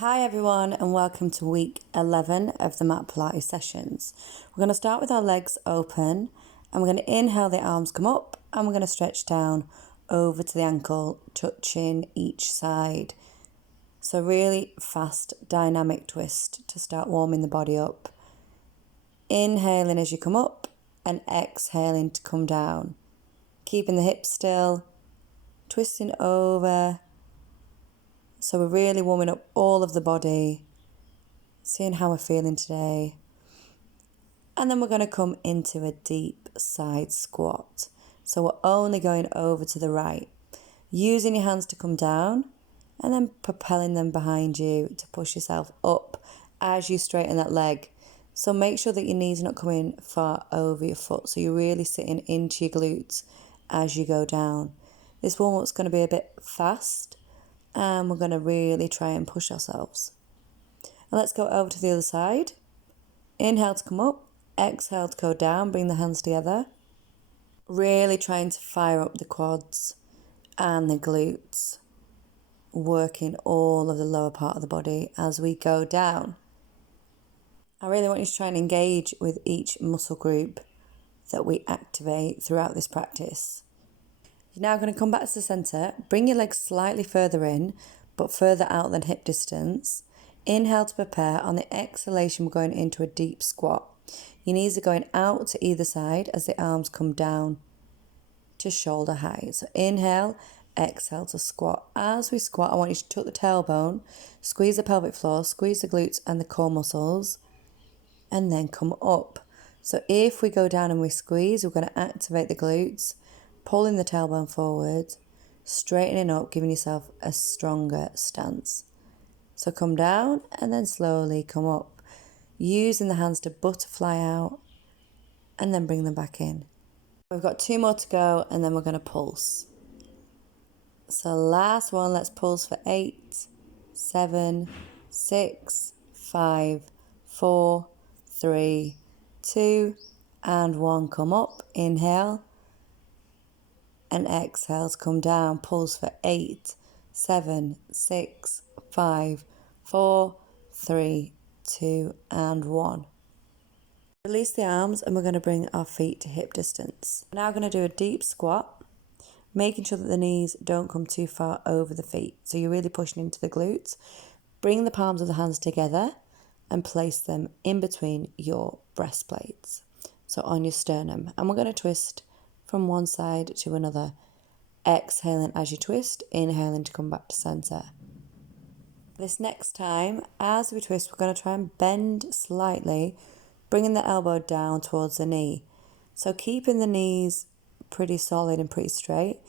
Hi everyone and welcome to week 11 of the mat Pilates sessions. We're going to start with our legs open and we're going to inhale, the arms come up and we're going to stretch down over to the ankle, touching each side. So really fast dynamic twist to start warming the body up. Inhaling as you come up and exhaling to come down. Keeping the hips still, twisting over. So we're really warming up all of the body, seeing how we're feeling today. And then we're going to come into a deep side squat. So we're only going over to the right, using your hands to come down and then propelling them behind you to push yourself up as you straighten that leg. So make sure that your knees are not coming far over your foot. So you're really sitting into your glutes as you go down. This warm-up's going to be a bit fast. And we're going to really try and push ourselves. And let's go over to the other side. Inhale to come up, exhale to go down, bring the hands together. Really trying to fire up the quads and the glutes, working all of the lower part of the body as we go down. I really want you to try and engage with each muscle group that we activate throughout this practice. You're now going to come back to the centre, bring your legs slightly further in, but further out than hip distance. Inhale to prepare. On the exhalation, we're going into a deep squat. Your knees are going out to either side as the arms come down to shoulder height. So inhale, exhale to squat. As we squat, I want you to tuck the tailbone, squeeze the pelvic floor, squeeze the glutes and the core muscles, and then come up. So if we go down and we squeeze, we're going to activate the glutes, pulling the tailbone forward, straightening up, giving yourself a stronger stance. So come down and then slowly come up, using the hands to butterfly out and then bring them back in. We've got 2 more to go and then we're going to pulse. So last one, let's pulse for 8, 7, 6, 5, 4, 3, 2, and 1. Come up, inhale. And exhale to come down. Pulse for 8, 7, 6, 5, 4, 3, 2, and 1. Release the arms and we're going to bring our feet to hip distance. We're now going to do a deep squat, making sure that the knees don't come too far over the feet. So you're really pushing into the glutes. Bring the palms of the hands together and place them in between your breastplates. So on your sternum. And we're going to twist from one side to another, exhaling as you twist, inhaling to come back to centre. This next time, as we twist, we're going to try and bend slightly, bringing the elbow down towards the knee. So keeping the knees pretty solid and pretty straight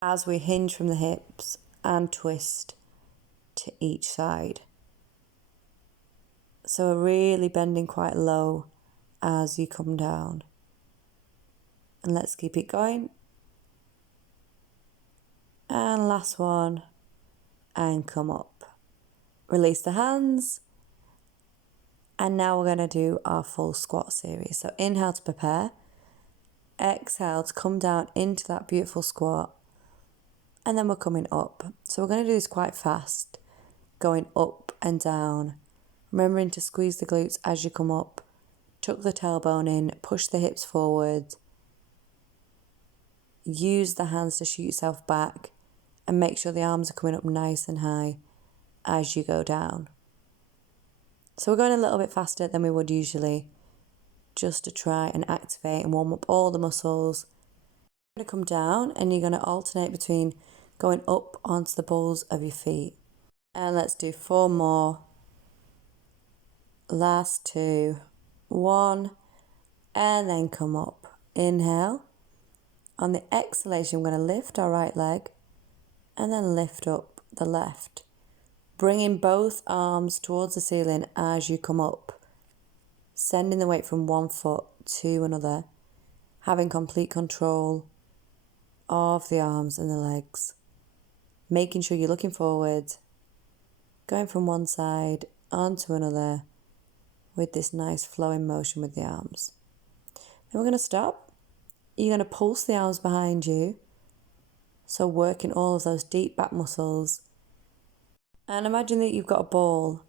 as we hinge from the hips and twist to each side. So we're really bending quite low as you come down. And let's keep it going. And last one. And come up. Release the hands. And now we're going to do our full squat series. So inhale to prepare. Exhale to come down into that beautiful squat. And then we're coming up. So we're going to do this quite fast. Going up and down. Remembering to squeeze the glutes as you come up. Tuck the tailbone in. Push the hips forward. Use the hands to shoot yourself back and make sure the arms are coming up nice and high as you go down. So we're going a little bit faster than we would usually, just to try and activate and warm up all the muscles. You're going to come down and you're going to alternate between going up onto the balls of your feet. And let's do 4 more. Last 2, 1, and then come up. Inhale. On the exhalation, we're going to lift our right leg and then lift up the left. Bringing both arms towards the ceiling as you come up. Sending the weight from one foot to another. Having complete control of the arms and the legs. Making sure you're looking forward. Going from one side onto another with this nice flowing motion with the arms. Then we're going to stop. You're going to pulse the arms behind you. So working all of those deep back muscles. And imagine that you've got a ball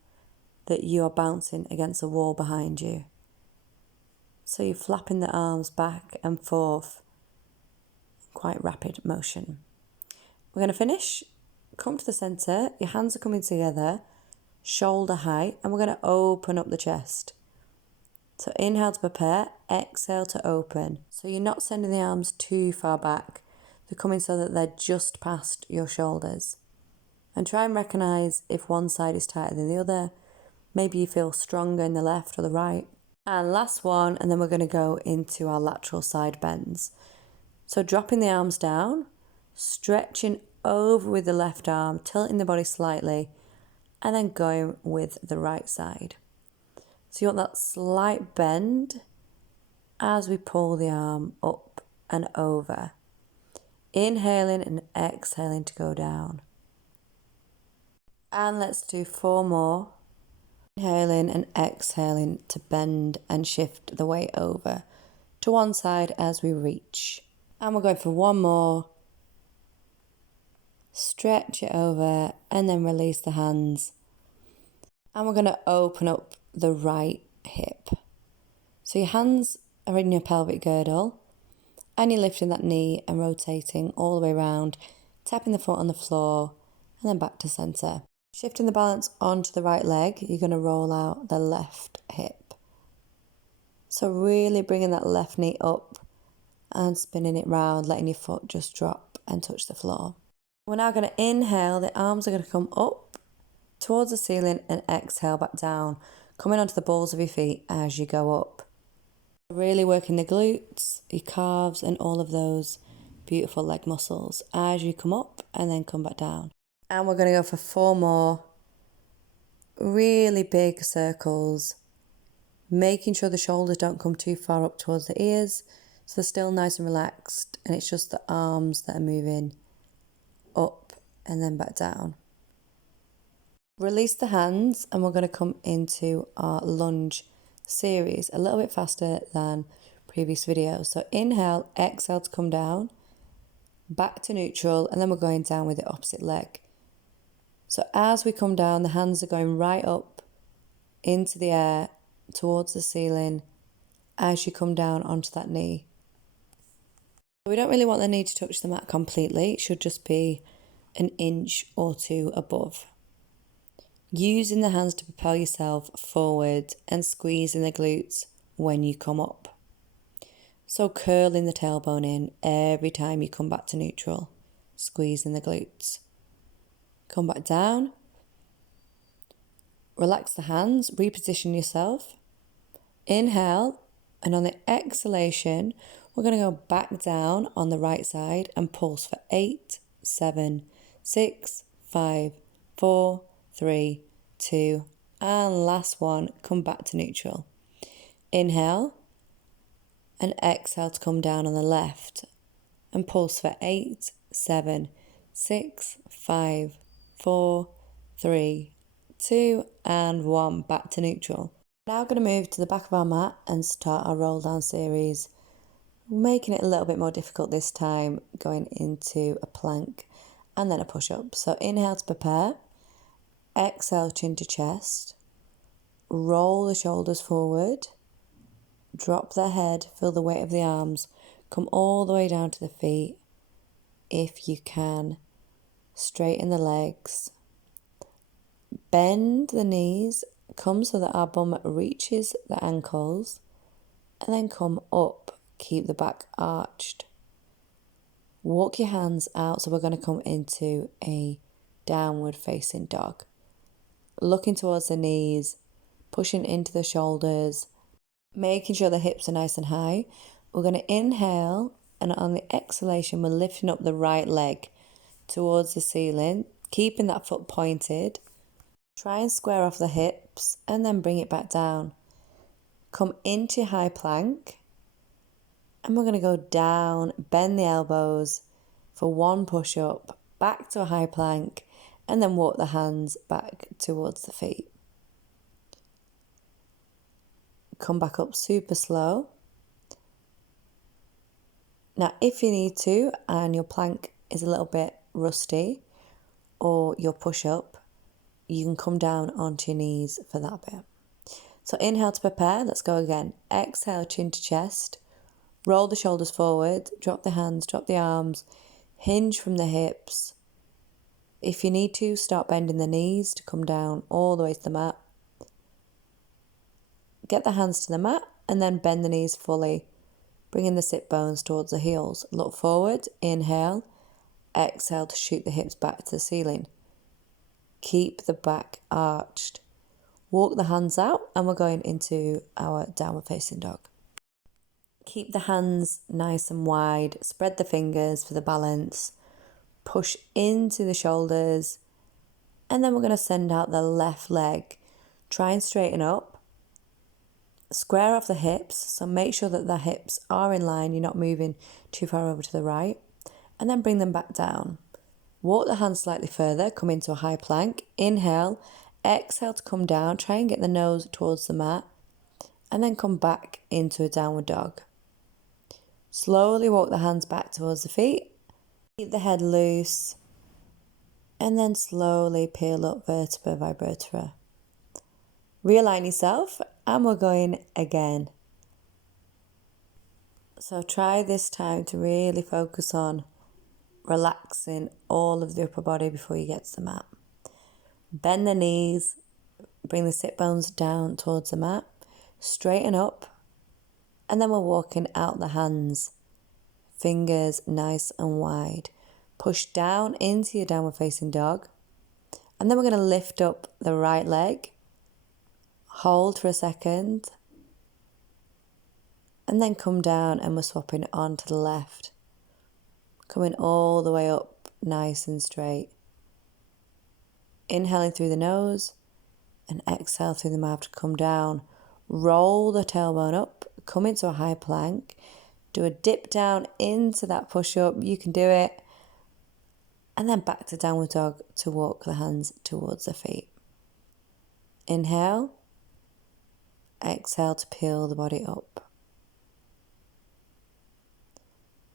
that you are bouncing against a wall behind you. So you're flapping the arms back and forth, quite rapid motion. We're going to finish. Come to the centre, your hands are coming together, shoulder height, and we're going to open up the chest. So inhale to prepare, exhale to open. So you're not sending the arms too far back. They're coming so that they're just past your shoulders. And try and recognise if one side is tighter than the other. Maybe you feel stronger in the left or the right. And last one, and then we're going to go into our lateral side bends. So dropping the arms down, stretching over with the left arm, tilting the body slightly, and then going with the right side. So you want that slight bend as we pull the arm up and over. Inhaling and exhaling to go down. And let's do 4 more. Inhaling and exhaling to bend and shift the weight over to one side as we reach. And we're going for 1 more. Stretch it over and then release the hands. And we're going to open up the right hip. So your hands are in your pelvic girdle and you're lifting that knee and rotating all the way around, tapping the foot on the floor and then back to centre. Shifting the balance onto the right leg, you're going to roll out the left hip. So really bringing that left knee up and spinning it round, letting your foot just drop and touch the floor. We're now going to inhale, the arms are going to come up towards the ceiling and exhale back down, coming onto the balls of your feet as you go up. Really working the glutes, your calves and all of those beautiful leg muscles as you come up and then come back down. And we're going to go for 4 more really big circles, making sure the shoulders don't come too far up towards the ears, so they're still nice and relaxed, and it's just the arms that are moving up and then back down. Release the hands and we're going to come into our lunge series a little bit faster than previous videos. So inhale, exhale to come down, back to neutral, and then we're going down with the opposite leg. So as we come down, the hands are going right up into the air towards the ceiling as you come down onto that knee. We don't really want the knee to touch the mat completely. It should just be an inch or 2 above. Using the hands to propel yourself forward and squeezing the glutes when you come up. So curling the tailbone in every time you come back to neutral, squeezing the glutes. Come back down. Relax the hands, reposition yourself. Inhale, and on the exhalation, we're going to go back down on the right side and pulse for 8, 7, 6, 5, 4, 3, 2, and last one, come back to neutral. Inhale and exhale to come down on the left and pulse for 8, 7, 6, 5, 4, 3, 2, and 1, back to neutral. Now we're going to move to the back of our mat and start our roll down series, making it a little bit more difficult this time, going into a plank and then a push-up. So inhale to prepare, exhale chin to chest, roll the shoulders forward, drop the head, feel the weight of the arms, come all the way down to the feet. If you can, straighten the legs, bend the knees, come so that our bum reaches the ankles, and then come up, keep the back arched. Walk your hands out, so we're going to come into a downward facing dog. Looking towards the knees, pushing into the shoulders, making sure the hips are nice and high. We're going to inhale, and on the exhalation, we're lifting up the right leg towards the ceiling, keeping that foot pointed. Try and square off the hips and then bring it back down. Come into high plank, and we're going to go down, bend the elbows for 1 push-up, back to a high plank, and then walk the hands back towards the feet. Come back up super slow. Now, if you need to, and your plank is a little bit rusty, or your push-up, you can come down onto your knees for that bit. So inhale to prepare, let's go again. Exhale, chin to chest, roll the shoulders forward, drop the hands, drop the arms, hinge from the hips. If you need to, start bending the knees to come down all the way to the mat. Get the hands to the mat and then bend the knees fully, bringing the sit bones towards the heels. Look forward, inhale, exhale to shoot the hips back to the ceiling. Keep the back arched. Walk the hands out and we're going into our downward facing dog. Keep the hands nice and wide, spread the fingers for the balance, push into the shoulders, and then we're going to send out the left leg. Try and straighten up, square off the hips, so make sure that the hips are in line, you're not moving too far over to the right, and then bring them back down. Walk the hands slightly further, come into a high plank, inhale, exhale to come down, try and get the nose towards the mat, and then come back into a downward dog. Slowly walk the hands back towards the feet, keep the head loose, and then slowly peel up vertebra by vertebra. Realign yourself, and we're going again. So try this time to really focus on relaxing all of the upper body before you get to the mat. Bend the knees, bring the sit bones down towards the mat, straighten up, and then we're walking out the hands, fingers nice and wide. Push down into your downward facing dog, and then we're going to lift up the right leg, hold for a second, and then come down and we're swapping on to the left, coming all the way up nice and straight. Inhaling through the nose and exhale through the mouth to come down. Roll the tailbone up, come into a high plank, do a dip down into that push-up, you can do it, and then back to downward dog to walk the hands towards the feet. Inhale, exhale to peel the body up.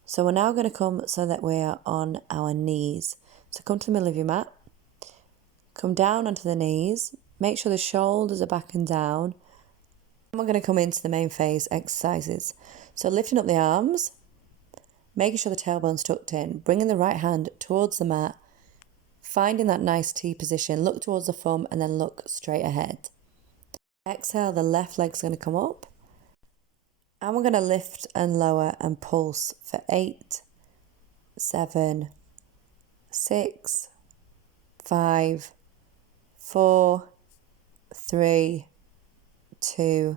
So we're now going to come so that we are on our knees. So come to the middle of your mat, come down onto the knees, make sure the shoulders are back and down. And we're going to come into the main phase exercises. So lifting up the arms, making sure the tailbone's tucked in, bringing the right hand towards the mat, finding that nice T position, look towards the thumb and then look straight ahead. Exhale, the left leg's going to come up. And we're going to lift and lower and pulse for 8, 7, 6, 5, 4, 3, 2,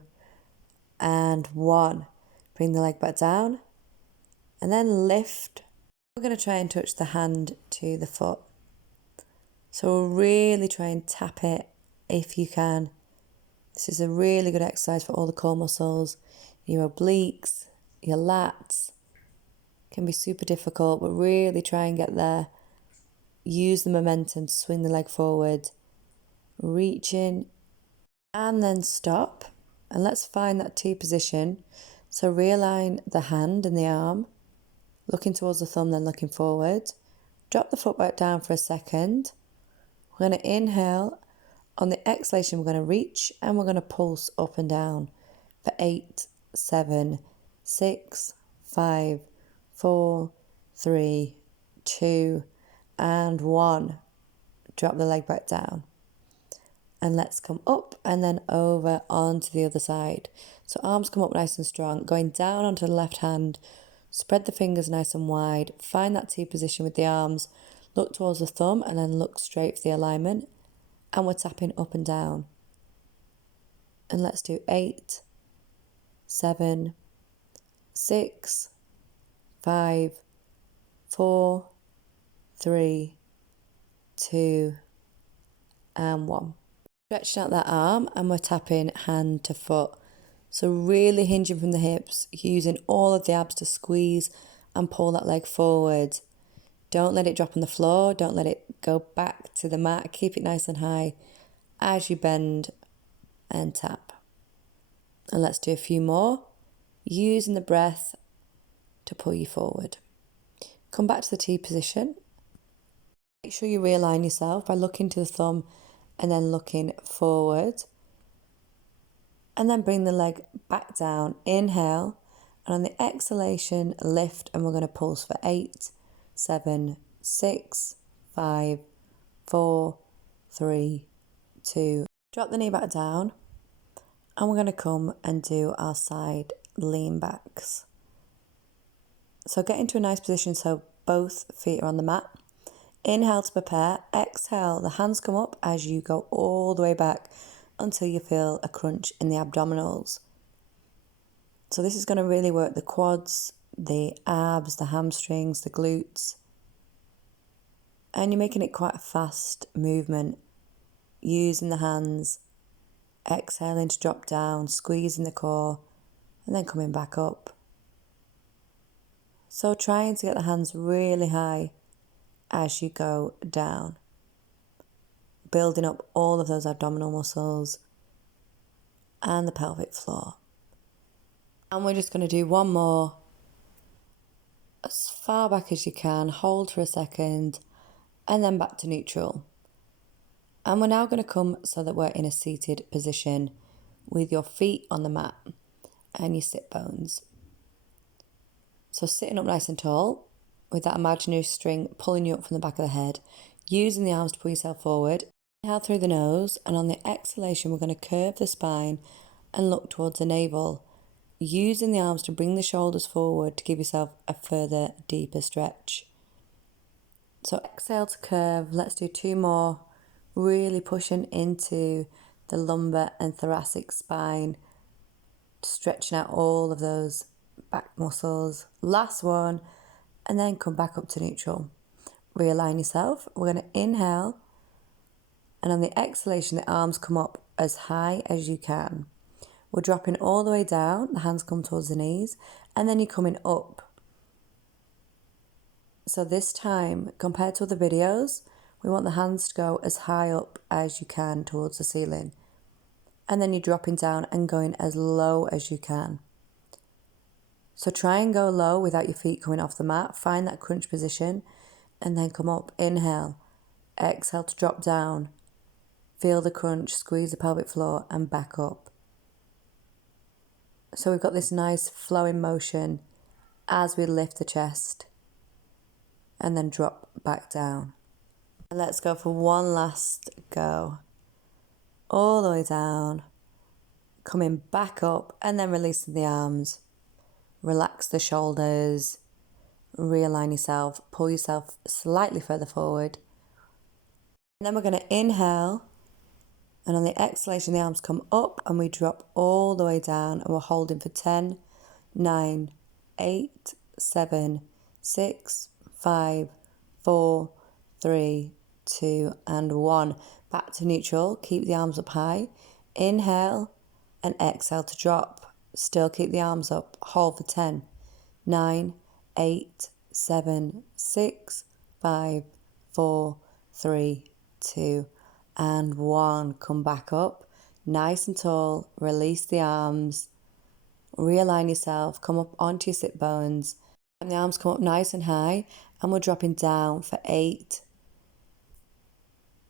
and 1. Bring the leg back down and then lift. We're going to try and touch the hand to the foot. So we'll really try and tap it if you can. This is a really good exercise for all the core muscles, your obliques, your lats. It can be super difficult, but really try and get there. Use the momentum to swing the leg forward, reaching, and then stop. And let's find that T position. So realign the hand and the arm, looking towards the thumb, then looking forward. Drop the foot back down for a second. We're going to inhale. On the exhalation, we're going to reach and we're going to pulse up and down for 8, 7, 6, 5, 4, 3, 2, and 1. Drop the leg back down. And let's come up and then over onto the other side. So arms come up nice and strong, going down onto the left hand, spread the fingers nice and wide, find that T position with the arms, look towards the thumb and then look straight for the alignment. And we're tapping up and down. And let's do 8, 7, 6, 5, 4, 3, 2, and 1. Stretching out that arm and we're tapping hand to foot. So really hinging from the hips, using all of the abs to squeeze and pull that leg forward. Don't let it drop on the floor. Don't let it go back to the mat. Keep it nice and high as you bend and tap. And let's do a few more, using the breath to pull you forward. Come back to the T position. Make sure you realign yourself by looking to the thumb and then looking forward. And then bring the leg back down. Inhale. And on the exhalation, lift. And we're going to pulse for 8, 7, 6, 5, 4, 3, 2. Drop the knee back down. And we're going to come and do our side lean backs. So get into a nice position so both feet are on the mat. Inhale to prepare. Exhale, the hands come up as you go all the way back until you feel a crunch in the abdominals. So this is going to really work the quads, the abs, the hamstrings, the glutes. And you're making it quite a fast movement, using the hands, exhaling to drop down, squeezing the core, and then coming back up. So trying to get the hands really high as you go down, building up all of those abdominal muscles and the pelvic floor. And we're just going to do one more, as far back as you can, hold for a second, and then back to neutral. And we're now going to come so that we're in a seated position with your feet on the mat and your sit bones. So sitting up nice and tall with that imaginary string pulling you up from the back of the head, using the arms to pull yourself forward. Inhale through the nose, and on the exhalation we're going to curve the spine and look towards the navel, using the arms to bring the shoulders forward to give yourself a further deeper stretch. So exhale to curve. Let's do 2 more, really pushing into the lumbar and thoracic spine, stretching out all of those back muscles. Last one, and then come back up to neutral. Realign yourself. We're going to inhale, and on the exhalation the arms come up as high as you can. We're dropping all the way down, the hands come towards the knees, and then you're coming up. So this time, compared to other videos, we want the hands to go as high up as you can towards the ceiling. And then you're dropping down and going as low as you can. So try and go low without your feet coming off the mat. Find that crunch position and then come up. Inhale, exhale to drop down. Feel the crunch, squeeze the pelvic floor and back up. So we've got this nice flowing motion as we lift the chest and then drop back down. And let's go for one last go. All the way down, coming back up and then releasing the arms. Relax the shoulders, realign yourself, pull yourself slightly further forward. And then we're going to inhale, and on the exhalation the arms come up and we drop all the way down, and we're holding for 10, 9, 8, 7, 6, 5, 4, 3, 2 and 1. Back to neutral. Keep the arms up high. Inhale and exhale to drop. Still keep the arms up. Hold for 10, 9, 8, 7, 6, 5, 4, 3, 2 and 1. Come back up. Nice and tall. Release the arms. Realign yourself. Come up onto your sit bones. And the arms come up nice and high. And we're dropping down for 8,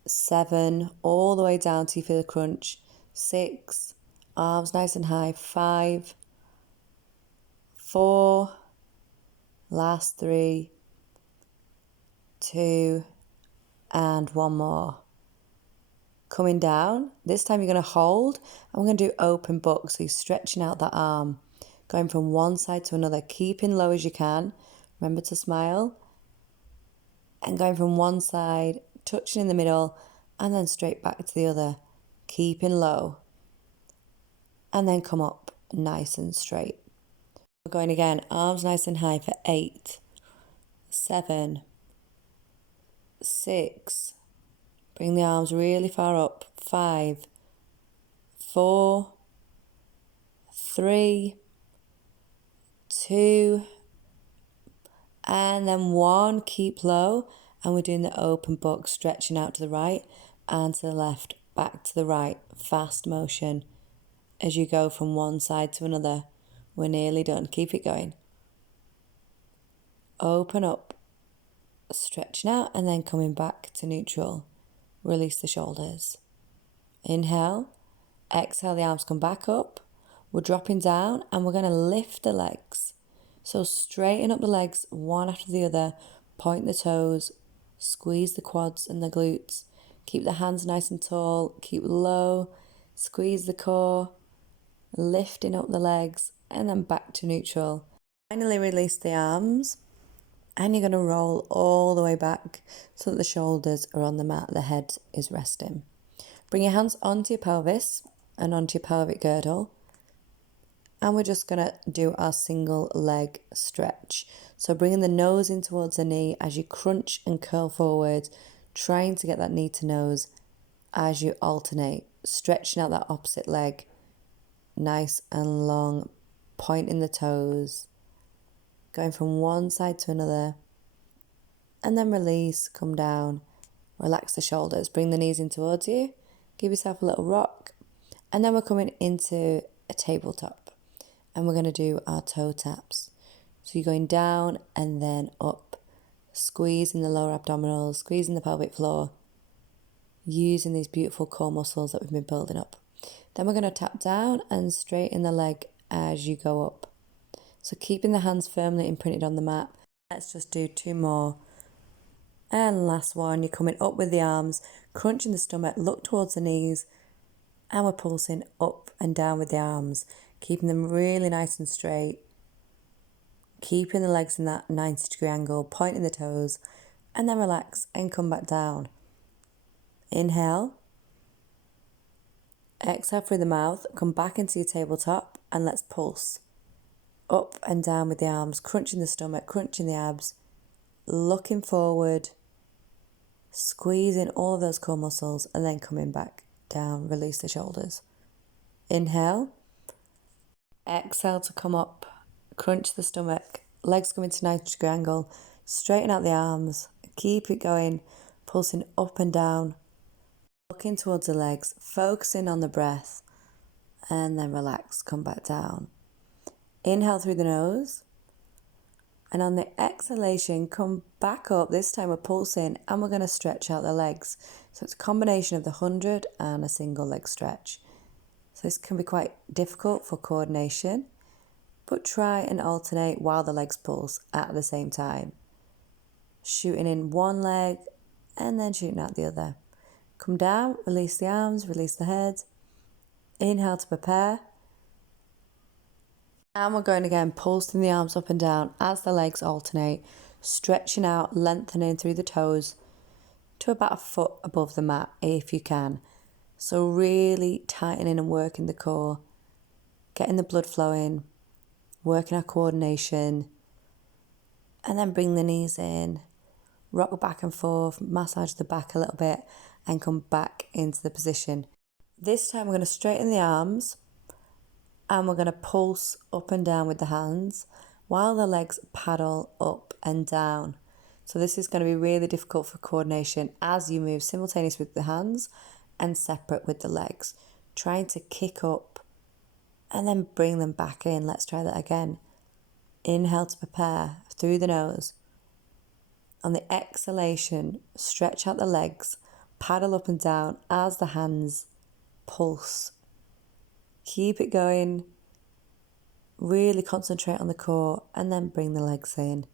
7, all the way down till you feel a crunch. 6, arms nice and high. 5, 4, last 3, 2, and 1 more. Coming down. This time you're going to hold, and we're going to do open book. So you're stretching out that arm, going from one side to another, keeping low as you can. Remember to smile. And going from one side, touching in the middle, and then straight back to the other, keeping low. And then come up nice and straight. We're going again, arms nice and high for 8, 7, 6. Bring the arms really far up. 5, 4, 3, 2, and then 1. Keep low. And we're doing the open book, stretching out to the right and to the left, back to the right. Fast motion as you go from one side to another. We're nearly done. Keep it going. Open up, stretching out, and then coming back to neutral. Release the shoulders. Inhale. Exhale, the arms come back up. We're dropping down and we're going to lift the legs. So straighten up the legs one after the other. Point the toes. Squeeze the quads and the glutes. Keep the hands nice and tall. Keep low. Squeeze the core. Lifting up the legs and then back to neutral. Finally release the arms. And you're going to roll all the way back so that the shoulders are on the mat, the head is resting. Bring your hands onto your pelvis and onto your pelvic girdle. And we're just going to do our single leg stretch. So bringing the nose in towards the knee as you crunch and curl forward, trying to get that knee to nose as you alternate, stretching out that opposite leg, nice and long, pointing the toes, going from one side to another, and then release, come down, relax the shoulders, bring the knees in towards you, give yourself a little rock, and then we're coming into a tabletop, and we're going to do our toe taps. So you're going down and then up, squeezing the lower abdominals, squeezing the pelvic floor, using these beautiful core muscles that we've been building up. Then we're going to tap down and straighten the leg as you go up. So keeping the hands firmly imprinted on the mat. Let's just do 2 more. And last one, you're coming up with the arms, crunching the stomach, look towards the knees, and we're pulsing up and down with the arms, keeping them really nice and straight, keeping the legs in that 90-degree angle, pointing the toes, and then relax and come back down. Inhale. Exhale through the mouth, come back into your tabletop, and let's pulse. Up and down with the arms, crunching the stomach, crunching the abs, looking forward, squeezing all of those core muscles, and then coming back down, release the shoulders. Inhale. Exhale to come up, crunch the stomach, legs come into 90-degree angle, straighten out the arms, keep it going, pulsing up and down, looking towards the legs, focusing on the breath, and then relax, come back down. Inhale through the nose, and on the exhalation, come back up. This time we're pulsing and we're going to stretch out the legs. So it's a combination of the 100 and a single leg stretch. So this can be quite difficult for coordination, but try and alternate while the legs pulse at the same time. Shooting in one leg and then shooting out the other. Come down, release the arms, release the head. Inhale to prepare. And we're going again, pulsing the arms up and down as the legs alternate, stretching out, lengthening through the toes to about 1 foot above the mat if you can. So really tightening and working the core, getting the blood flowing, working our coordination, and then bring the knees in, rock back and forth, massage the back a little bit, and come back into the position. This time we're going to straighten the arms, and we're going to pulse up and down with the hands while the legs paddle up and down. So this is going to be really difficult for coordination as you move simultaneous with the hands and separate with the legs. Trying to kick up and then bring them back in. Let's try that again. Inhale to prepare through the nose. On the exhalation, stretch out the legs, paddle up and down as the hands pulse. Keep it going. Really concentrate on the core and then bring the legs in.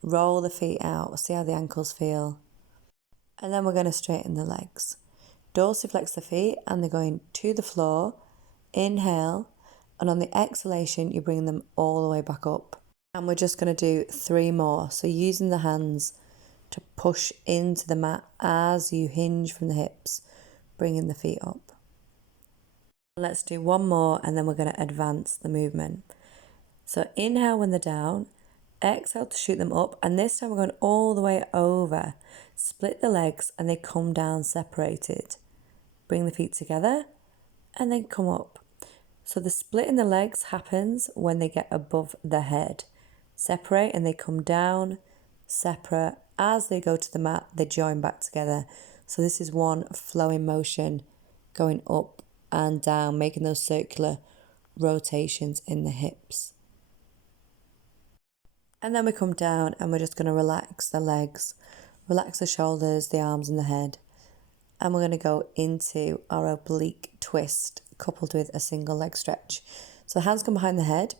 Roll the feet out. See how the ankles feel. And then we're going to straighten the legs. Dorsiflex the feet and they're going to the floor. Inhale. And on the exhalation, you bring them all the way back up. And we're just going to do 3 more. So using the hands to push into the mat as you hinge from the hips, bringing the feet up. Let's do 1 more and then we're going to advance the movement. So inhale when they're down, exhale to shoot them up, and this time we're going all the way over. Split the legs and they come down separated. Bring the feet together and then come up. So the split in the legs happens when they get above the head. Separate and they come down, separate. As they go to the mat, they join back together. So this is one flowing motion going up and down, making those circular rotations in the hips. And then we come down and we're just going to relax the legs, relax the shoulders, the arms and the head. And we're going to go into our oblique twist coupled with a single leg stretch. So the hands come behind the head,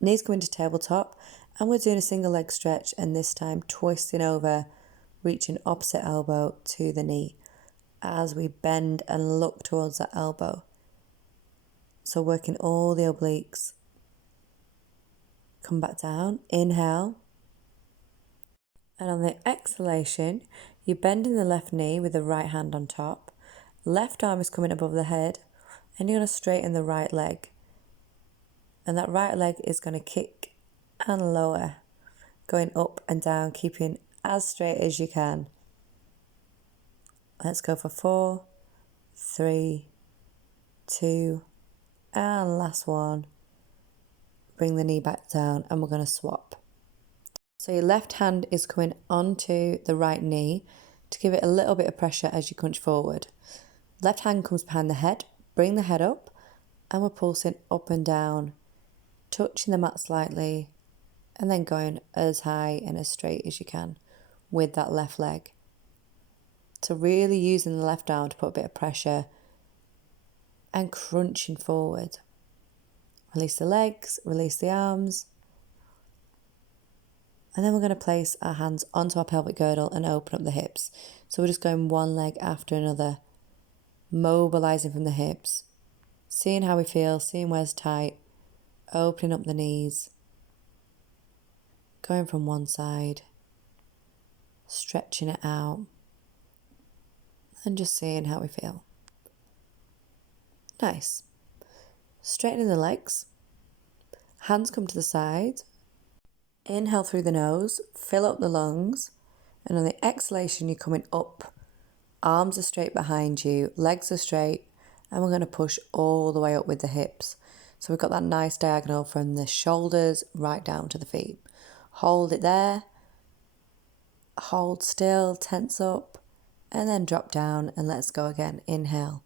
knees come into tabletop, and we're doing a single leg stretch, and this time twisting over, reaching opposite elbow to the knee as we bend and look towards that elbow. So working all the obliques. Come back down, inhale. And on the exhalation, you're bending the left knee with the right hand on top. Left arm is coming above the head, and you're going to straighten the right leg. And that right leg is going to kick and lower, going up and down, keeping as straight as you can. Let's go for 4, 3, 2, and last one. Bring the knee back down, and we're going to swap. So your left hand is coming onto the right knee to give it a little bit of pressure as you crunch forward. Left hand comes behind the head, bring the head up, and we're pulsing up and down, touching the mat slightly, and then going as high and as straight as you can with that left leg. So really using the left arm to put a bit of pressure and crunching forward. Release the legs, release the arms. And then we're going to place our hands onto our pelvic girdle and open up the hips. So we're just going one leg after another, mobilizing from the hips, seeing how we feel, seeing where's tight, opening up the knees, going from one side, stretching it out, and just seeing how we feel. Nice. Straightening the legs, hands come to the side. Inhale through the nose, fill up the lungs, and on the exhalation, you're coming up. Arms are straight behind you, legs are straight, and we're going to push all the way up with the hips. So we've got that nice diagonal from the shoulders right down to the feet. Hold it there, hold still, tense up, and then drop down, and let's go again. Inhale.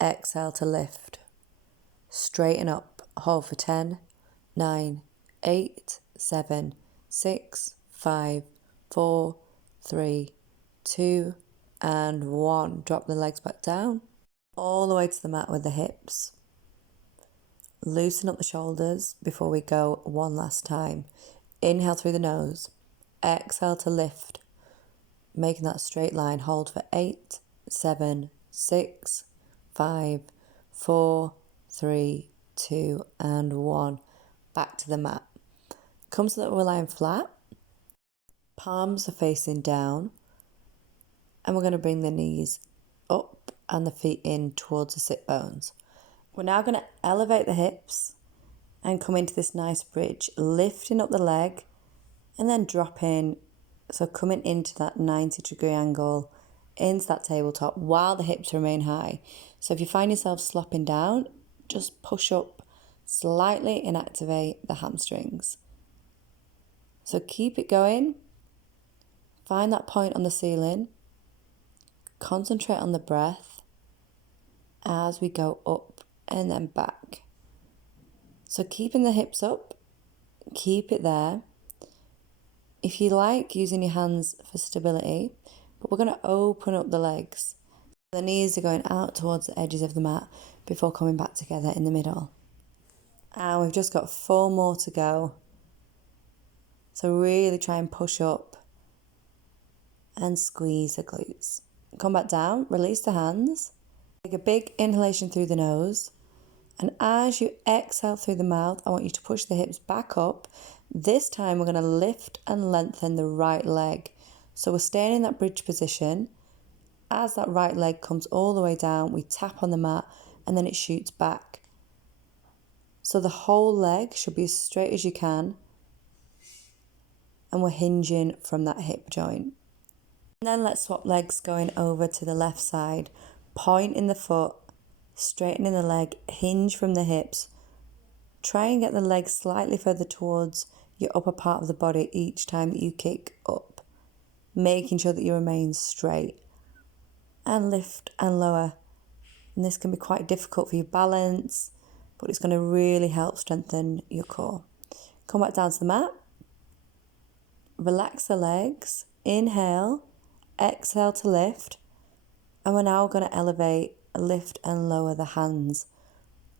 Exhale to lift. Straighten up, hold for 10, 9, 8, 7, 6, 5, 4, 3, 2, and 1. Drop the legs back down, all the way to the mat with the hips. Loosen up the shoulders before we go one last time. Inhale through the nose, exhale to lift, making that straight line. Hold for 8, 7, 6, 5, 4, 3, 2, and 1. Back to the mat. Come so that we're lying flat. Palms are facing down. And we're going to bring the knees up and the feet in towards the sit bones. We're now going to elevate the hips and come into this nice bridge, lifting up the leg and then dropping. So coming into that 90-degree angle into that tabletop while the hips remain high. So if you find yourself slopping down, just push up slightly and activate the hamstrings. So keep it going. Find that point on the ceiling. Concentrate on the breath as we go up and then back. So keeping the hips up, keep it there. If you like, using your hands for stability, but we're going to open up the legs. The knees are going out towards the edges of the mat before coming back together in the middle. And we've just got 4 more to go. So really try and push up and squeeze the glutes. Come back down, release the hands. Take a big inhalation through the nose. And as you exhale through the mouth, I want you to push the hips back up. This time we're going to lift and lengthen the right leg. So we're staying in that bridge position. As that right leg comes all the way down, we tap on the mat and then it shoots back. So the whole leg should be as straight as you can. And we're hinging from that hip joint. And then let's swap legs, going over to the left side. Point in the foot, straightening the leg, hinge from the hips. Try and get the leg slightly further towards your upper part of the body each time that you kick up, making sure that you remain straight. And lift and lower. And this can be quite difficult for your balance, but it's going to really help strengthen your core. Come back down to the mat. Relax the legs. Inhale exhale to lift. And we're now going to elevate, lift and lower the hands,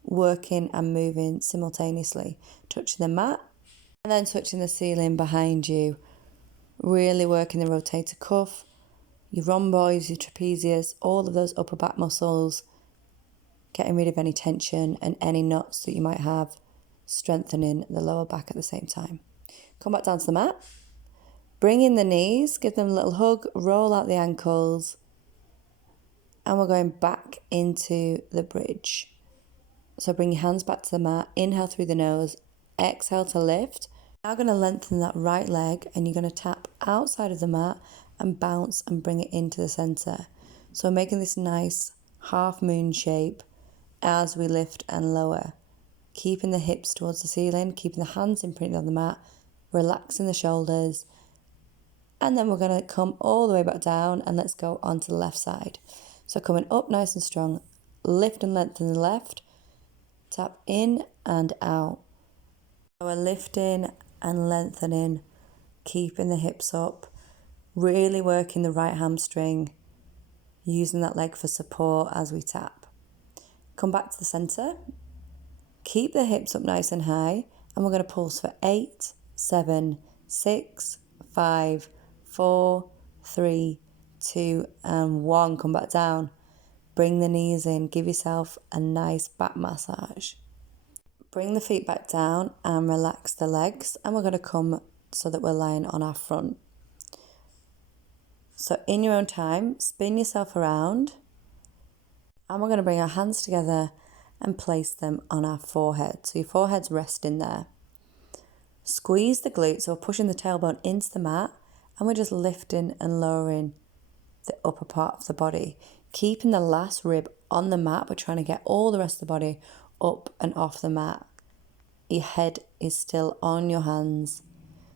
working and moving simultaneously, touching the mat and then touching the ceiling behind you, really working the rotator cuff, your rhomboids, your trapezius, all of those upper back muscles, getting rid of any tension and any knots that you might have, strengthening the lower back at the same time. Come back down to the mat, bring in the knees, give them a little hug, roll out the ankles, and we're going back into the bridge. So bring your hands back to the mat, inhale through the nose, exhale to lift. Now going to lengthen that right leg and you're going to tap outside of the mat and bounce and bring it into the center. So we're making this nice half moon shape as we lift and lower, keeping the hips towards the ceiling, keeping the hands imprinted on the mat, relaxing the shoulders. And then we're going to come all the way back down and let's go onto the left side. So coming up nice and strong, lift and lengthen the left, tap in and out. So we're lifting and lengthening, keeping the hips up, really working the right hamstring, using that leg for support as we tap. Come back to the center, keep the hips up nice and high, and we're going to pulse for 8, 7, 6, 5, 4, 3, 2, and 1. Come back down. Bring the knees in. Give yourself a nice back massage. Bring the feet back down and relax the legs. And we're going to come so that we're lying on our front. So in your own time, spin yourself around. And we're going to bring our hands together and place them on our forehead. So your forehead's resting there. Squeeze the glutes, so we're pushing the tailbone into the mat. And we're just lifting and lowering the upper part of the body, keeping the last rib on the mat, but trying to get all the rest of the body up and off the mat. Your head is still on your hands.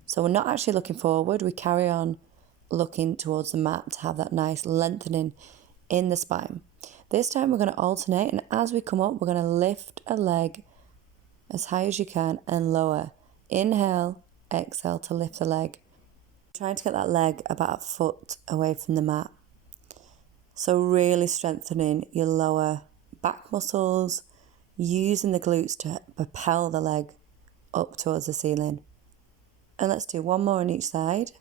So we're not actually looking forward. We carry on looking towards the mat to have that nice lengthening in the spine. This time we're going to alternate, and as we come up, we're going to lift a leg as high as you can and lower. Inhale, exhale to lift the leg. Trying to get that leg about a foot away from the mat. So really strengthening your lower back muscles, using the glutes to propel the leg up towards the ceiling. And let's do one more on each side.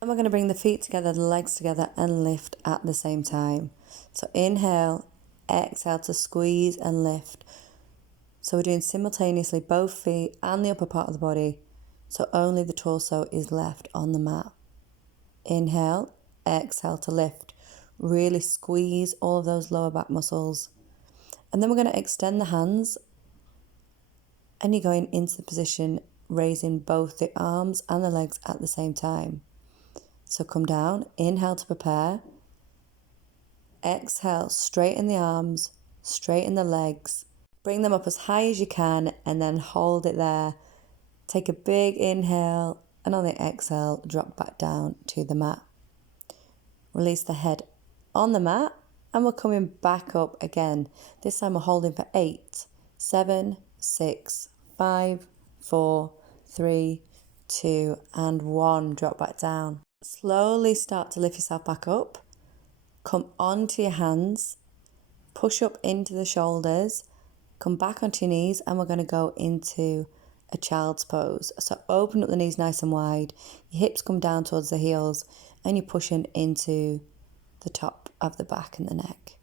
And we're going to bring the feet together, the legs together, and lift at the same time. So inhale, exhale to squeeze and lift. So we're doing simultaneously both feet and the upper part of the body. So only the torso is left on the mat. Inhale, exhale to lift. Really squeeze all of those lower back muscles. And then we're going to extend the hands. And you're going into the position, raising both the arms and the legs at the same time. So come down, inhale to prepare. Exhale, straighten the arms, straighten the legs. Bring them up as high as you can and then hold it there. Take a big inhale, and on the exhale, drop back down to the mat. Release the head on the mat, and we're coming back up again. This time we're holding for 8, 7, 6, 5, 4, 3, 2, and 1. Drop back down. Slowly start to lift yourself back up. Come onto your hands. Push up into the shoulders. Come back onto your knees, and we're going to go into a child's pose. So open up the knees nice and wide. Your hips come down towards the heels, and you're pushing into the top of the back and the neck.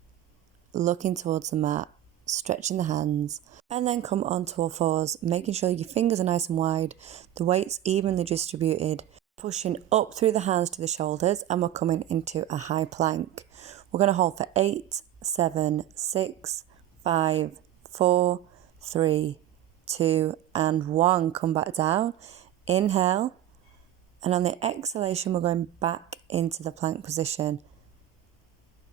Looking towards the mat, stretching the hands, and then come onto all fours, making sure your fingers are nice and wide, the weight's evenly distributed, pushing up through the hands to the shoulders, and we're coming into a high plank. We're going to hold for 8, 7, 6, 5, 4, 3, 2, and 1. Come back down. Inhale. And on the exhalation, we're going back into the plank position.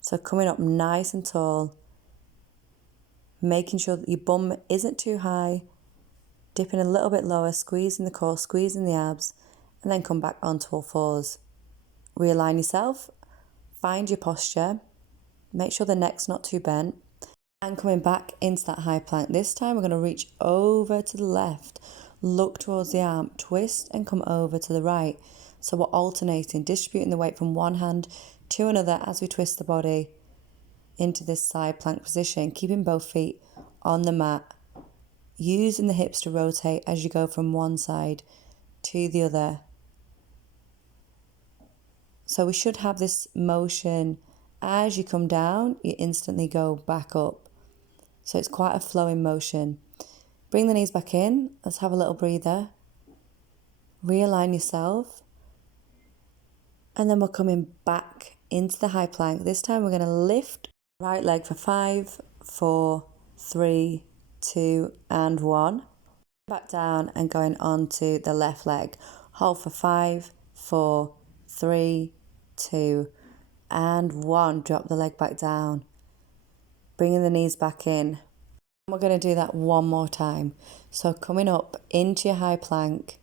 So coming up nice and tall. Making sure that your bum isn't too high. Dipping a little bit lower, squeezing the core, squeezing the abs. And then come back onto all fours. Realign yourself. Find your posture. Make sure the neck's not too bent. And coming back into that high plank. This time we're going to reach over to the left. Look towards the arm. Twist and come over to the right. So we're alternating, distributing the weight from one hand to another as we twist the body into this side plank position, keeping both feet on the mat, using the hips to rotate as you go from one side to the other. So we should have this motion as you come down, you instantly go back up. So it's quite a flowing motion. Bring the knees back in. Let's have a little breather. Realign yourself. And then we're coming back into the high plank. This time we're going to lift right leg for 5, 4, 3, 2, and 1. Back down and going on to the left leg. Hold for 5, 4, 3, 2, and 1. Drop the leg back down. Bringing the knees back in. We're going to do that one more time. So coming up into your high plank,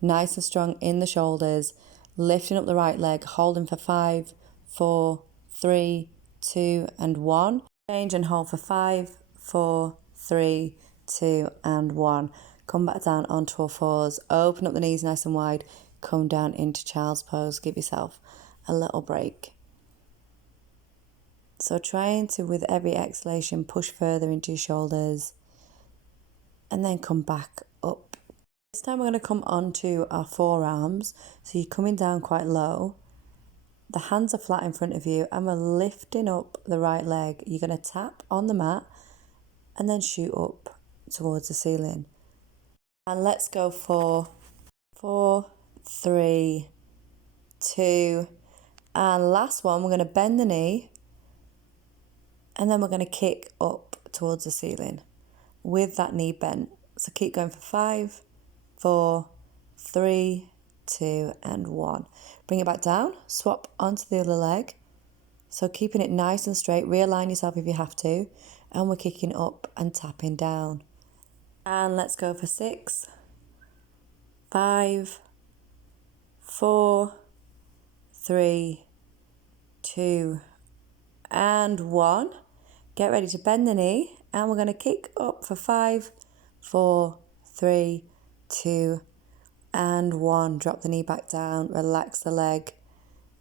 nice and strong in the shoulders, lifting up the right leg, holding for 5, 4, 3, 2, and 1. Change and hold for 5, 4, 3, 2, and 1. Come back down onto all fours. Open up the knees nice and wide. Come down into child's pose. Give yourself a little break. So trying to, with every exhalation, push further into your shoulders. And then come back up. This time we're going to come onto our forearms. So you're coming down quite low. The hands are flat in front of you. And we're lifting up the right leg. You're going to tap on the mat. And then shoot up towards the ceiling. And let's go for 4, 3, 2, and last one, we're going to bend the knee, and then we're going to kick up towards the ceiling with that knee bent. So keep going for 5, 4, 3, 2, and 1. Bring it back down, swap onto the other leg. So keeping it nice and straight, realign yourself if you have to, and we're kicking up and tapping down. And let's go for 6, 5, 4, 3, 2, and 1. Get ready to bend the knee, and we're going to kick up for 5, 4, 3, 2, and 1. Drop the knee back down, relax the leg,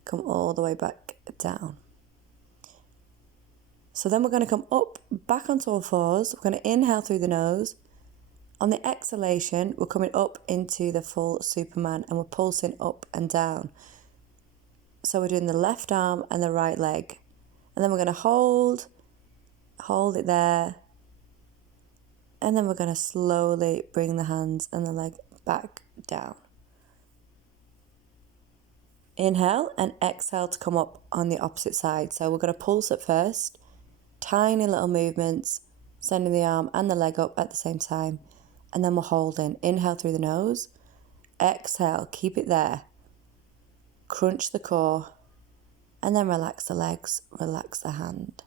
come all the way back down. So then we're going to come up, back onto all fours. We're going to inhale through the nose. On the exhalation, we're coming up into the full Superman and we're pulsing up and down. So we're doing the left arm and the right leg. And then we're going to hold it there. And then we're going to slowly bring the hands and the leg back down. Inhale and exhale to come up on the opposite side. So we're going to pulse at first. Tiny little movements, sending the arm and the leg up at the same time. And then we're holding. Inhale through the nose. Exhale, keep it there. Crunch the core. And then relax the legs, relax the hand.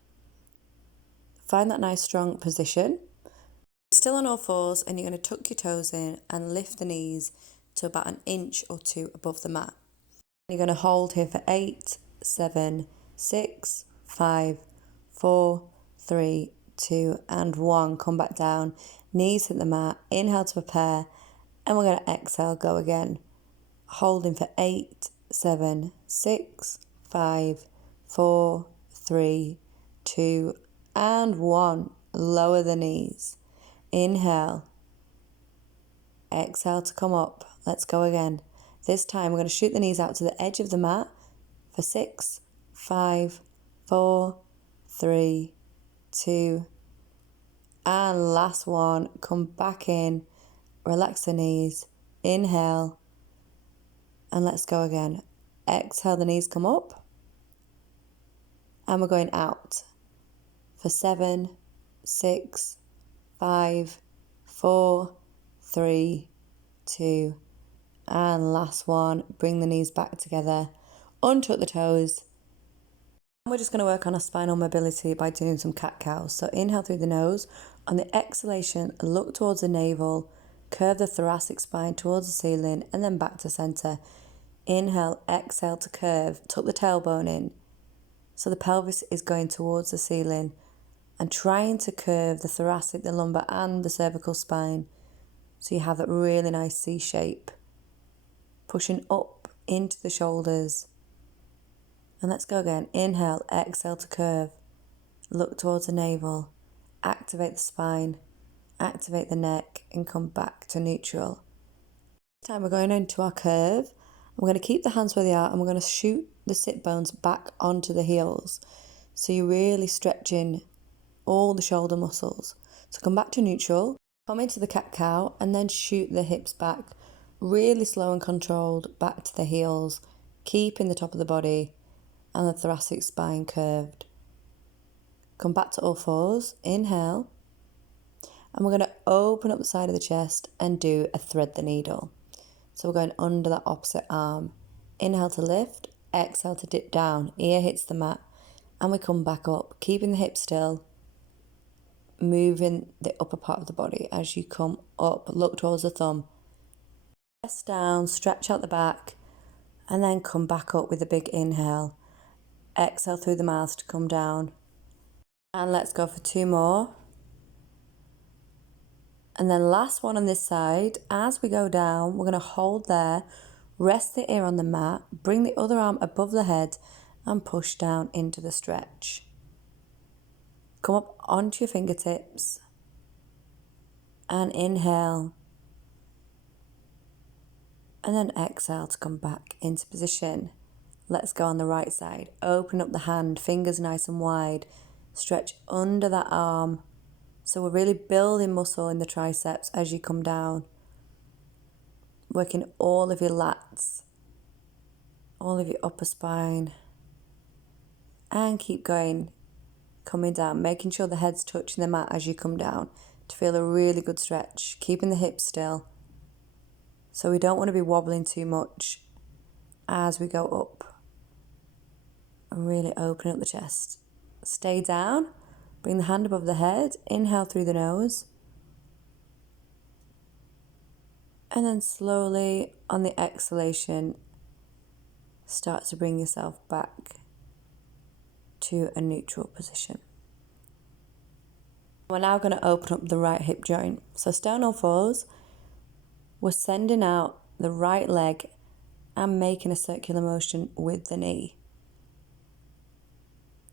Find that nice strong position. Still on all fours, and you're going to tuck your toes in and lift the knees to about 1 inch or 2 above the mat. You're going to hold here for 8, 7, 6, 5, 4, 3, 2, and 1. Come back down. Knees hit the mat. Inhale to prepare. And we're going to exhale, go again. Holding for 8, 7, 6, 5, 4, 3, 2, and 1. Lower the knees. Inhale. Exhale to come up. Let's go again. This time we're going to shoot the knees out to the edge of the mat for 6, 5, 4, 3, 2, and last one. Come back in. Relax the knees. Inhale. And let's go again. Exhale, the knees come up. And we're going out for 7, 6, 5, 4, 3, 2, and last one. Bring the knees back together. Untuck the toes. And we're just going to work on our spinal mobility by doing some cat-cows. So inhale through the nose. On the exhalation, look towards the navel. Curve the thoracic spine towards the ceiling and then back to center. Inhale, exhale to curve. Tuck the tailbone in. So the pelvis is going towards the ceiling and trying to curve the thoracic, the lumbar and the cervical spine. So you have that really nice C shape. Pushing up into the shoulders. And let's go again. Inhale, exhale to curve. Look towards the navel. Activate the spine. Activate the neck and come back to neutral. This time we're going into our curve. We're going to keep the hands where they are and we're going to shoot the sit bones back onto the heels. So you're really stretching all the shoulder muscles. So come back to neutral, come into the cat-cow and then shoot the hips back, really slow and controlled, back to the heels, keeping the top of the body and the thoracic spine curved. Come back to all fours, inhale, and we're going to open up the side of the chest and do a thread the needle. So we're going under that opposite arm. Inhale to lift, exhale to dip down, ear hits the mat, and we come back up, keeping the hips still, moving the upper part of the body as you come up, look towards the thumb. Press down, stretch out the back, and then come back up with a big inhale. Exhale through the mouth to come down. And let's go for 2 more. And then last one on this side. As we go down, we're going to hold there, rest the ear on the mat, bring the other arm above the head and push down into the stretch. Come up onto your fingertips and inhale. And then exhale to come back into position. Let's go on the right side. Open up the hand, fingers nice and wide. Stretch under that arm. So we're really building muscle in the triceps as you come down. Working all of your lats, all of your upper spine. And keep going, coming down, making sure the head's touching the mat as you come down to feel a really good stretch. Keeping the hips still. So we don't want to be wobbling too much as we go up. And really open up the chest. Stay down. Bring the hand above the head. Inhale through the nose. And then slowly on the exhalation, start to bring yourself back to a neutral position. We're now going to open up the right hip joint. So stay on all fours. We're sending out the right leg and making a circular motion with the knee.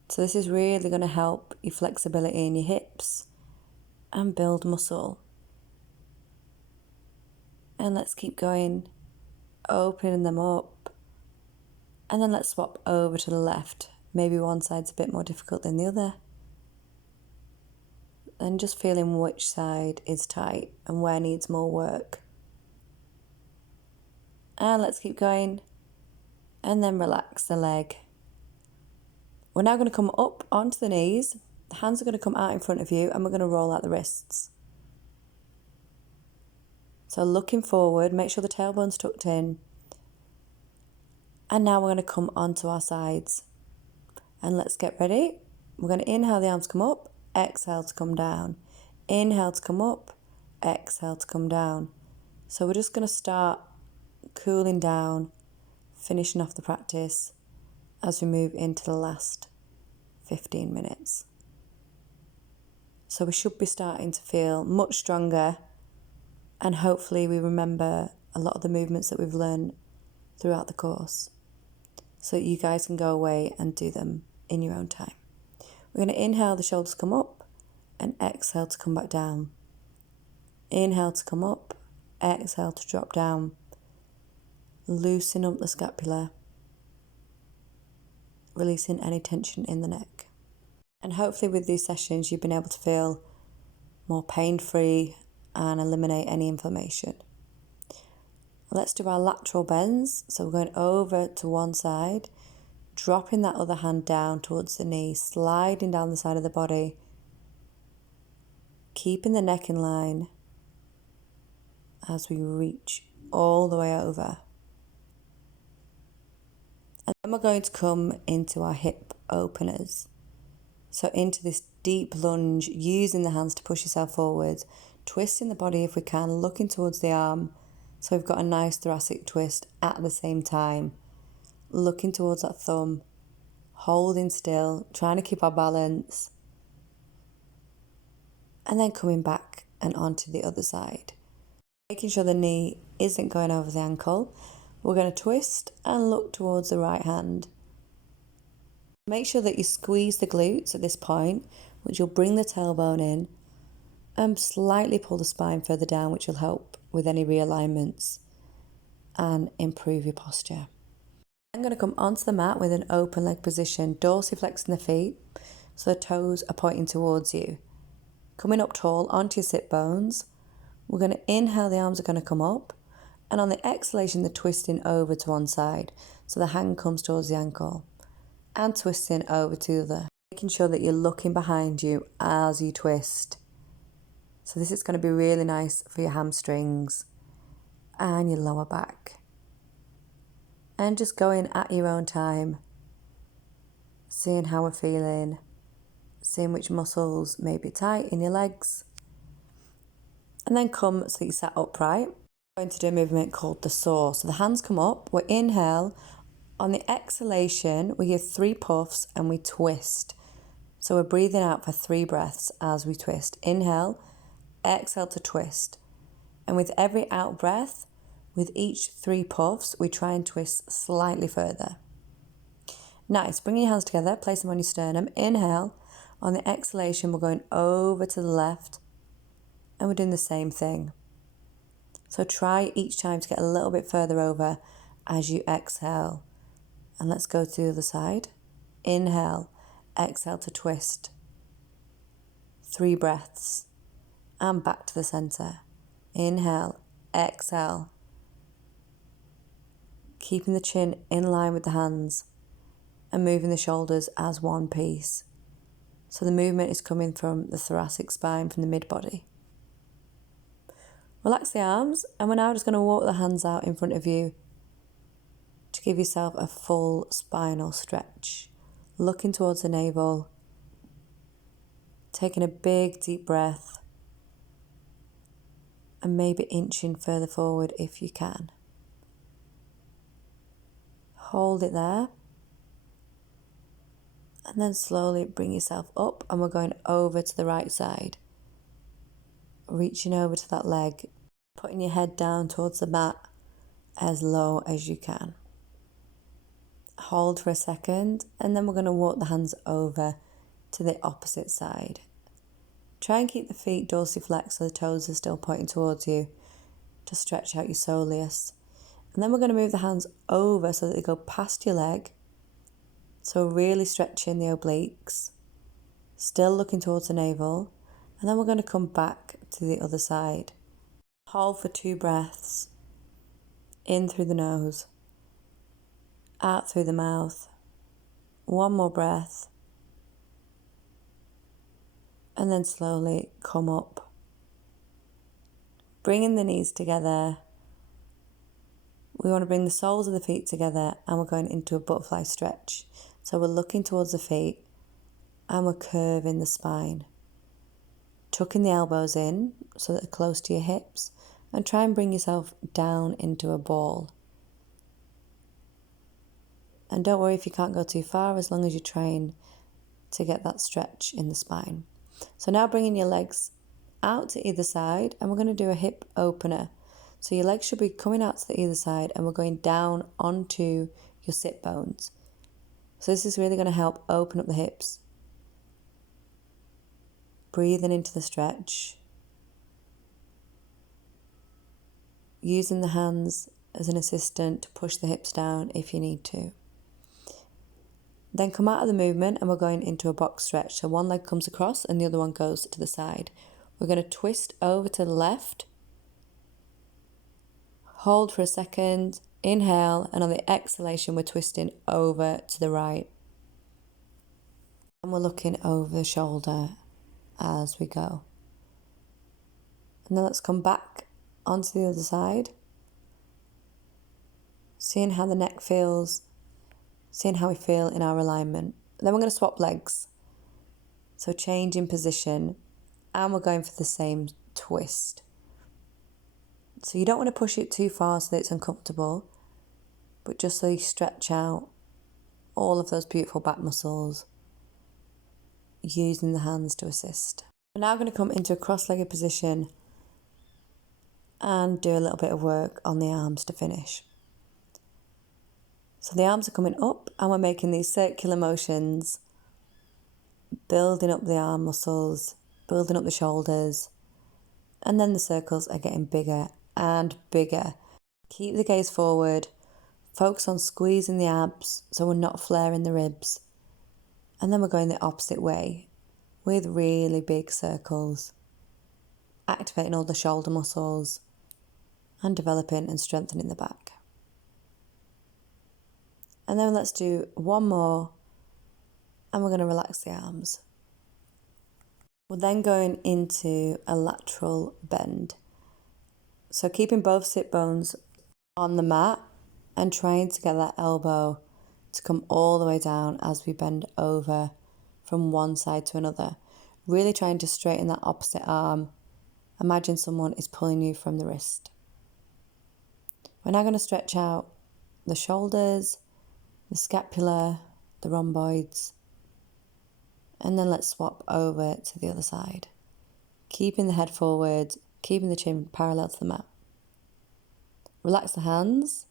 So this is really going to help your flexibility in your hips and build muscle. And let's keep going, opening them up. And then let's swap over to the left. Maybe one side's a bit more difficult than the other. And just feeling which side is tight and where needs more work. And let's keep going. And then relax the leg. We're now going to come up onto the knees. The hands are going to come out in front of you and we're going to roll out the wrists. So looking forward, make sure the tailbone's tucked in. And now we're going to come onto our sides. And let's get ready. We're going to inhale, the arms come up, exhale to come down. Inhale to come up, exhale to come down. So we're just going to start cooling down, finishing off the practice as we move into the last 15 minutes. So we should be starting to feel much stronger and hopefully we remember a lot of the movements that we've learned throughout the course so that you guys can go away and do them in your own time. We're going to inhale, the shoulders come up and exhale to come back down. Inhale to come up, exhale to drop down. Loosen up the scapula, releasing any tension in the neck. And hopefully with these sessions you've been able to feel more pain-free and eliminate any inflammation. Let's do our lateral bends. So we're going over to one side, dropping that other hand down towards the knee, sliding down the side of the body, keeping the neck in line as we reach all the way over. And then we're going to come into our hip openers. So into this deep lunge, using the hands to push yourself forward, twisting the body if we can, looking towards the arm. So we've got a nice thoracic twist at the same time. Looking towards that thumb, holding still, trying to keep our balance. And then coming back and onto the other side. Making sure the knee isn't going over the ankle. We're going to twist and look towards the right hand. Make sure that you squeeze the glutes at this point, which will bring the tailbone in, and slightly pull the spine further down, which will help with any realignments and improve your posture. I'm going to come onto the mat with an open leg position, dorsiflexing the feet so the toes are pointing towards you. Coming up tall onto your sit bones, we're going to inhale, the arms are going to come up, and on the exhalation, they're twisting over to one side. So the hand comes towards the ankle and twisting over to the other. Making sure that you're looking behind you as you twist. So this is going to be really nice for your hamstrings and your lower back. And just going at your own time, seeing how we're feeling, seeing which muscles may be tight in your legs. And then come so that you sat upright. We're going to do a movement called the saw. So the hands come up, we inhale. On the exhalation, we give 3 puffs and we twist. So we're breathing out for 3 breaths as we twist. Inhale, exhale to twist. And with every out breath, with each 3 puffs, we try and twist slightly further. Nice. Bring your hands together, place them on your sternum. Inhale. On the exhalation, we're going over to the left, and we're doing the same thing. So try each time to get a little bit further over as you exhale. And let's go to the other side. Inhale, exhale to twist. 3 breaths. And back to the center. Inhale, exhale. Keeping the chin in line with the hands and moving the shoulders as one piece. So the movement is coming from the thoracic spine, from the mid-body. Relax the arms, and we're now just going to walk the hands out in front of you to give yourself a full spinal stretch. Looking towards the navel, taking a big deep breath, and maybe inching further forward if you can. Hold it there. And then slowly bring yourself up, and we're going over to the right side. Reaching over to that leg, putting your head down towards the mat as low as you can. Hold for a second, and then we're going to walk the hands over to the opposite side. Try and keep the feet dorsiflexed so the toes are still pointing towards you to stretch out your soleus. And then we're going to move the hands over so that they go past your leg. So really stretching the obliques, still looking towards the navel, and then we're going to come back to the other side. Hold for 2 breaths, in through the nose, out through the mouth. 1 more breath, and then slowly come up. Bringing the knees together. We want to bring the soles of the feet together, and we're going into a butterfly stretch. So we're looking towards the feet and we're curving the spine. Tucking the elbows in so that they're close to your hips, and try and bring yourself down into a ball. And don't worry if you can't go too far, as long as you're trying to get that stretch in the spine. So now bringing your legs out to either side, and we're going to do a hip opener. So your legs should be coming out to the either side, and we're going down onto your sit bones. So this is really going to help open up the hips. Breathing into the stretch. Using the hands as an assistant to push the hips down if you need to. Then come out of the movement, and we're going into a box stretch. So one leg comes across and the other one goes to the side. We're going to twist over to the left. Hold for a second. Inhale, and on the exhalation, we're twisting over to the right. And we're looking over the shoulder as we go. And then let's come back onto the other side. Seeing how the neck feels, seeing how we feel in our alignment. And then we're going to swap legs. So change in position, and we're going for the same twist. So you don't want to push it too far so that it's uncomfortable, but just so you stretch out all of those beautiful back muscles, using the hands to assist. We're now going to come into a cross-legged position and do a little bit of work on the arms to finish. So the arms are coming up and we're making these circular motions, building up the arm muscles, building up the shoulders, and then the circles are getting bigger and bigger. Keep the gaze forward, focus on squeezing the abs so we're not flaring the ribs. And then we're going the opposite way with really big circles, activating all the shoulder muscles and developing and strengthening the back. And then let's do one more and we're going to relax the arms. We're then going into a lateral bend. So keeping both sit bones on the mat and trying to get that elbow to come all the way down as we bend over from one side to another. Really trying to straighten that opposite arm. Imagine someone is pulling you from the wrist. We're now going to stretch out the shoulders, the scapula, the rhomboids, and then let's swap over to the other side. Keeping the head forward, keeping the chin parallel to the mat. Relax the hands.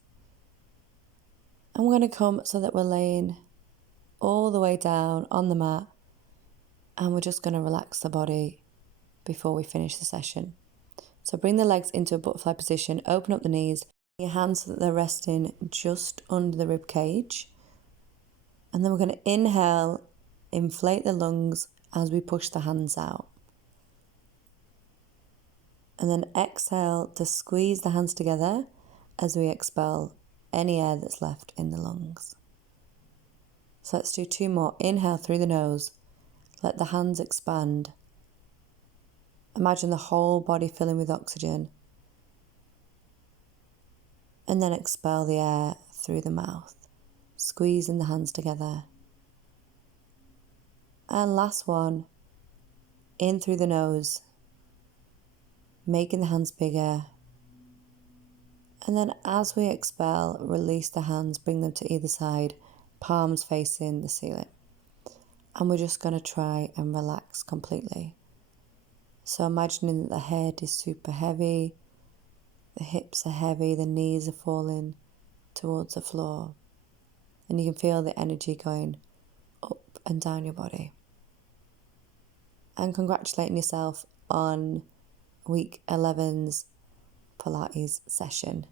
And we're going to come so that we're laying all the way down on the mat. And we're just going to relax the body before we finish the session. So bring the legs into a butterfly position, open up the knees, your hands so that they're resting just under the rib cage. And then we're going to inhale, inflate the lungs as we push the hands out. And then exhale to squeeze the hands together as we expel any air that's left in the lungs. So let's do two more. Inhale through the nose, let the hands expand. Imagine the whole body filling with oxygen. And then expel the air through the mouth, squeezing the hands together. And last one, in through the nose, making the hands bigger. And then as we expel, release the hands, bring them to either side, palms facing the ceiling. And we're just going to try and relax completely. So imagining that the head is super heavy, the hips are heavy, the knees are falling towards the floor. And you can feel the energy going up and down your body. And congratulating yourself on week 11's Pilates session.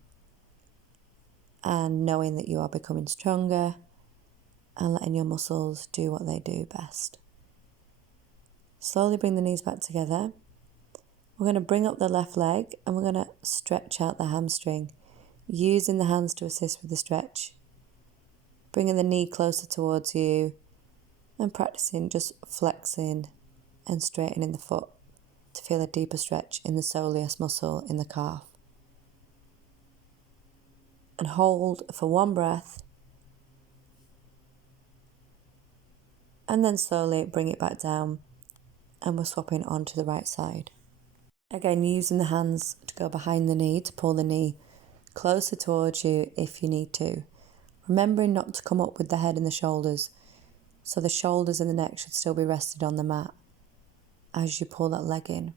And knowing that you are becoming stronger and letting your muscles do what they do best. Slowly bring the knees back together. We're going to bring up the left leg and we're going to stretch out the hamstring, using the hands to assist with the stretch. Bringing the knee closer towards you and practicing just flexing and straightening the foot to feel a deeper stretch in the soleus muscle in the calf. And hold for one breath. And then slowly bring it back down and we're swapping onto the right side. Again, using the hands to go behind the knee to pull the knee closer towards you if you need to. Remembering not to come up with the head and the shoulders. So the shoulders and the neck should still be rested on the mat as you pull that leg in.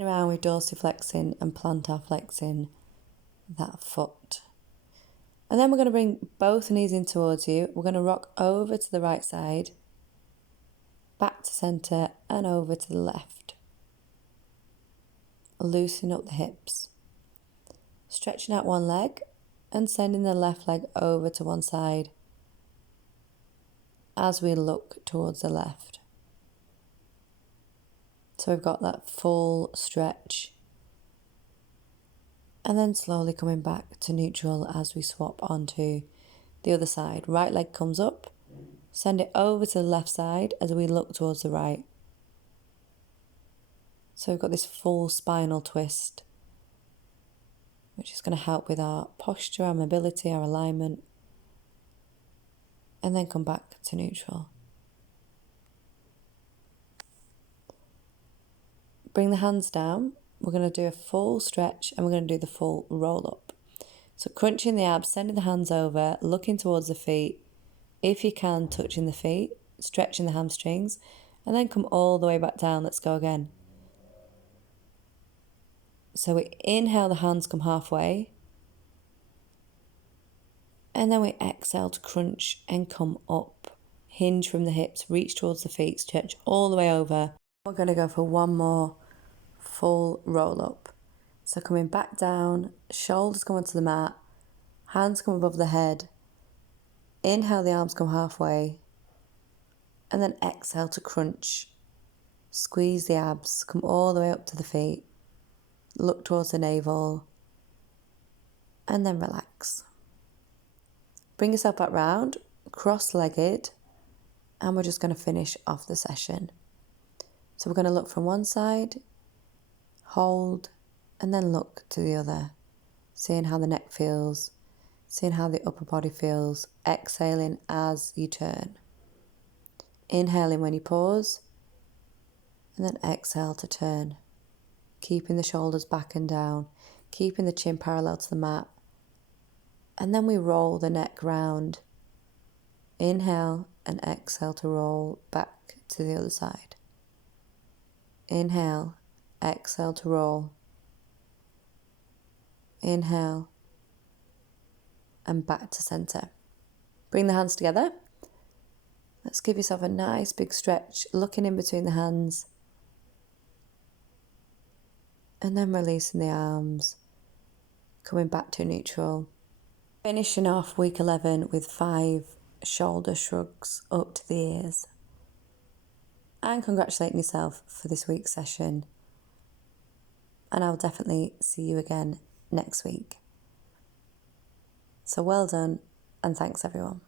Around with dorsiflexing and plantar flexing that foot. And then we're going to bring both knees in towards you. We're going to rock over to the right side, back to centre and over to the left. Loosen up the hips. Stretching out one leg and sending the left leg over to one side as we look towards the left. So we've got that full stretch. And then slowly coming back to neutral as we swap onto the other side. Right leg comes up, send it over to the left side as we look towards the right. So we've got this full spinal twist, which is going to help with our posture, our mobility, our alignment. And then come back to neutral. Bring the hands down. We're going to do a full stretch and we're going to do the full roll up. So crunching the abs, sending the hands over, looking towards the feet. If you can, touching the feet, stretching the hamstrings, and then come all the way back down. Let's go again. So we inhale, the hands come halfway. And then we exhale to crunch and come up. Hinge from the hips, reach towards the feet, stretch all the way over. We're going to go for one more full roll up. So coming back down, shoulders come onto the mat, hands come above the head. Inhale, the arms come halfway. And then exhale to crunch. Squeeze the abs, come all the way up to the feet. Look towards the navel. And then relax. Bring yourself back round, cross-legged, and we're just going to finish off the session. So we're going to look from one side, hold, and then look to the other, seeing how the neck feels, seeing how the upper body feels, exhaling as you turn. Inhaling when you pause, and then exhale to turn, keeping the shoulders back and down, keeping the chin parallel to the mat, and then we roll the neck round. Inhale and exhale to roll back to the other side. Inhale, exhale to roll. Inhale and back to center. Bring the hands together. Let's give yourself a nice big stretch, looking in between the hands. And then releasing the arms, coming back to neutral. Finishing off week 11 with 5 shoulder shrugs up to the ears. And congratulating yourself for this week's session. And I'll definitely see you again next week. So well done, and thanks everyone.